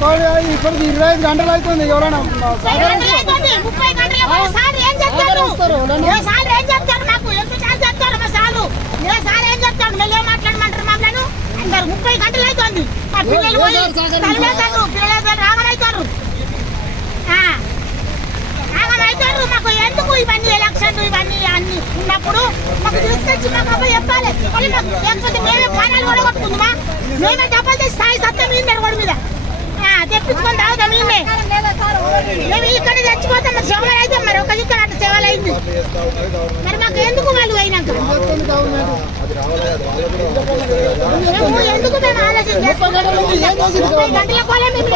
ఇప్పటికి 25 గంటలు అవుతుంది. ఎవరైనా మాట్లాడమంటారు మమ్మల్ని 30 గంటలు అవుతుంది. మా పిల్లలు రాగలవుతారు రాగలవుతారు. మాకు ఎందుకు ఇవన్నీ ఎలక్షన్లు ఇవన్నీ అన్ని ఉన్నప్పుడు మాకు తీసుకొచ్చి మాకు అబ్బాయి చెప్పాలి. లేకపోతే మేమే పానాలు కూడా కొట్టుకుందామా? మేమే డబ్బులు తెచ్చి స్థాయి సత్యం మీద గొడవ మీద తెప్పించుకొని తాగుతాం. మేము ఇక్కడ చచ్చిపోతాం. మరి సేవలు అయితే మరి ఒక ఇక్కడ అట్లా సేవలు అయింది. మరి మాకు ఎందుకు వాళ్ళు అయినాక ఎందుకు మేము ఆలోచన చేసుకుంటాం? గంటల కోలే మేము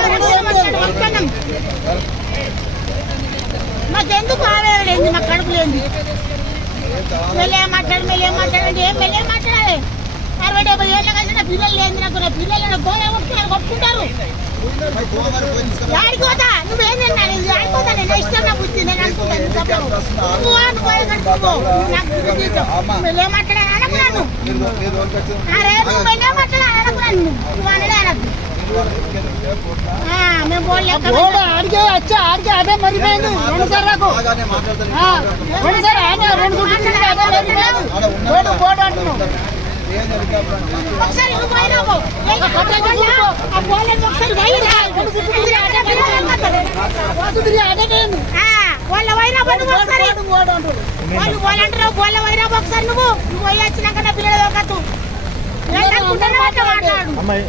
వస్తున్నాం. మాకెందుకు ఆవేదన మాకు కడుపు లేంది. మెల్లే మాట్లాడండి ఏం మెల్లే మాట్లాడాలి. 60-70 ఏళ్ళ కలిసిన పిల్లలు లేదు. నాకు పిల్లలు గోలే కొట్టుకుంటారు కొట్టుకుంటారు. ఆడిపోతా నువ్వేంటన్నా ఆడిపోతా. నేను ఇష్టం నా బుద్ధి నేను అనుకుంటాను. మెల్లే మాట్లాడాలి అనుకున్నాను. మెల్లే మాట్లాడాలి అనుకున్నాను. నువ్వు అనడే అనద్దు. మేము ఆడికే వచ్చా ఆడికే అదే మరిపోయింది. 2 సార్ నాకు 2 సార్ బోర్డు అంటున్నావు. ఒకసారి వాళ్ళ వైరాబాబు వాళ్ళ వైరాబాబు ఒకసారి నువ్వు పోయి వచ్చినాక నా పిల్లలు దొరకద్దు మాట్లాడు.